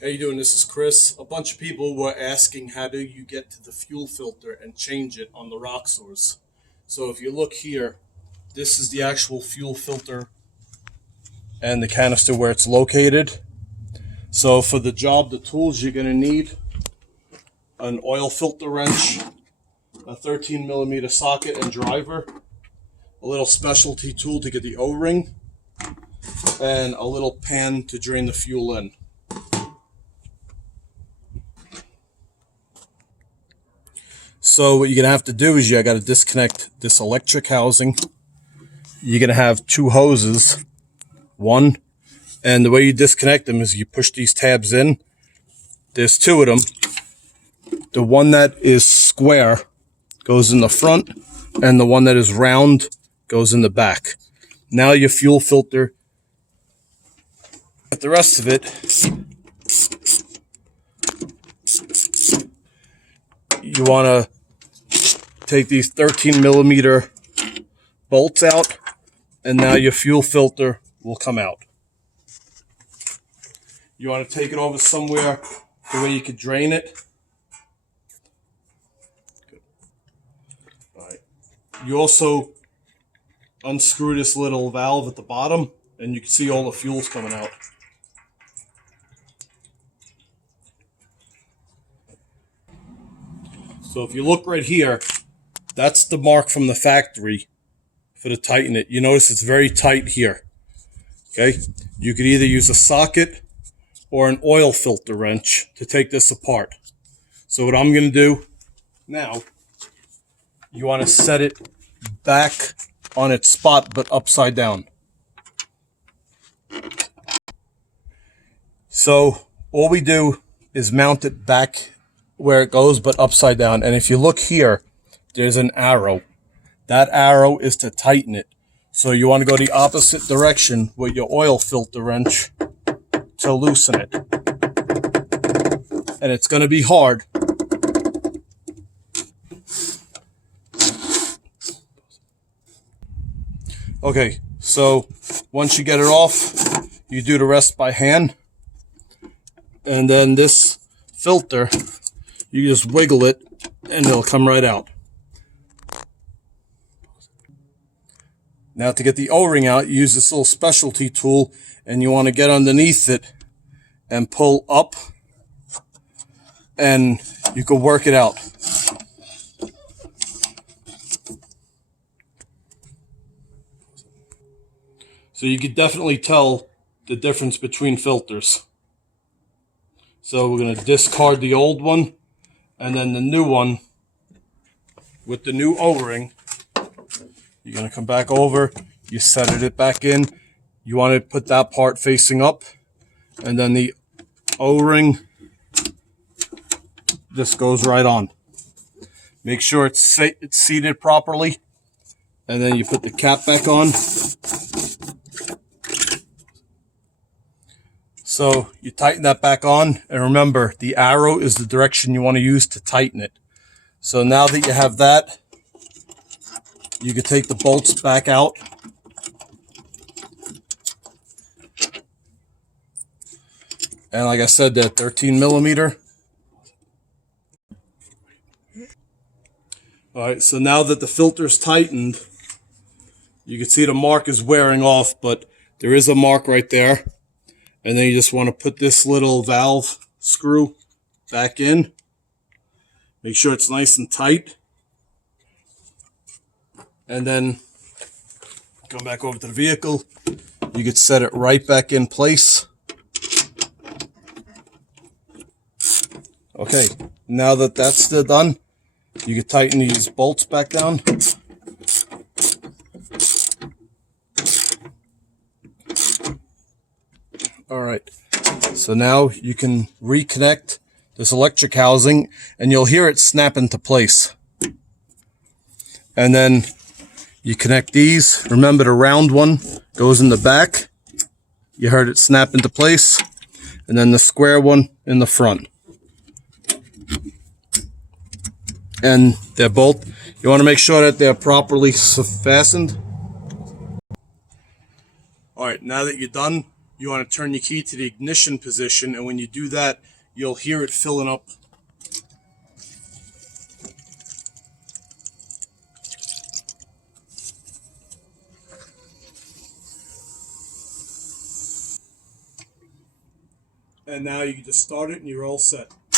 How you doing? This is Chris. A bunch of people were asking how do you get to the fuel filter and change it on the Roxors. So if you look here, this is the actual fuel filter and the canister where it's located. So for the job, the tools you're going to need: an oil filter wrench, a 13 millimeter socket and driver, a little specialty tool to get the O-ring, and a little pan to drain the fuel in. So what you're going to have to do is you got to disconnect this electric housing. You're going to have two hoses, one, and the way you disconnect them is you push these tabs in. There's two of them. The one that is square goes in the front, and the one that is round goes in the back. Now your fuel filter, the rest of it, you want to take these 13 millimeter bolts out, and now your fuel filter will come out. You want to take it over somewhere the way you could drain it. All right. You also unscrew this little valve at the bottom, and you can see all the fuel's coming out. So if you look right here, that's the mark from the factory for to tighten it. You notice it's very tight here. Okay, you could either use a socket or an oil filter wrench to take this apart. So what I'm going to do now, you want to set it back on its spot but upside down. So all we do is mount it back where it goes but upside down, and if you look here, there's an arrow. That arrow is to tighten it. So you want to go the opposite direction with your oil filter wrench to loosen it. And it's going to be hard. Okay, so once you get it off, you do the rest by hand. And then this filter, you just wiggle it and it'll come right out. Now to get the O-ring out, you use this little specialty tool, and you want to get underneath it and pull up, and you can work it out. So you can definitely tell the difference between filters. So we're going to discard the old one, and then the new one with the new O-ring. You're going to come back over, you set it back in. You want to put that part facing up, and then the O-ring just goes right on. Make sure it's seated properly, and then you put the cap back on. So you tighten that back on, and remember, the arrow is the direction you want to use to tighten it. So now that you have that, you can take the bolts back out. And like I said, they're 13 millimeter. All right, so now that the filter's tightened, you can see the mark is wearing off, but there is a mark right there. And then you just want to put this little valve screw back in. Make sure it's nice and tight. And then come back over to the vehicle. You can set it right back in place. Okay, now that that's still done, you can tighten these bolts back down. All right, so now you can reconnect this electric housing, and you'll hear it snap into place. And then you connect these. Remember, the round one goes in the back. You heard it snap into place. And then the square one in the front. And they're both, you want to make sure that they're properly fastened. All right, now that you're done, you want to turn your key to the ignition position, and when you do that, you'll hear it filling up. And now you can just start it and you're all set.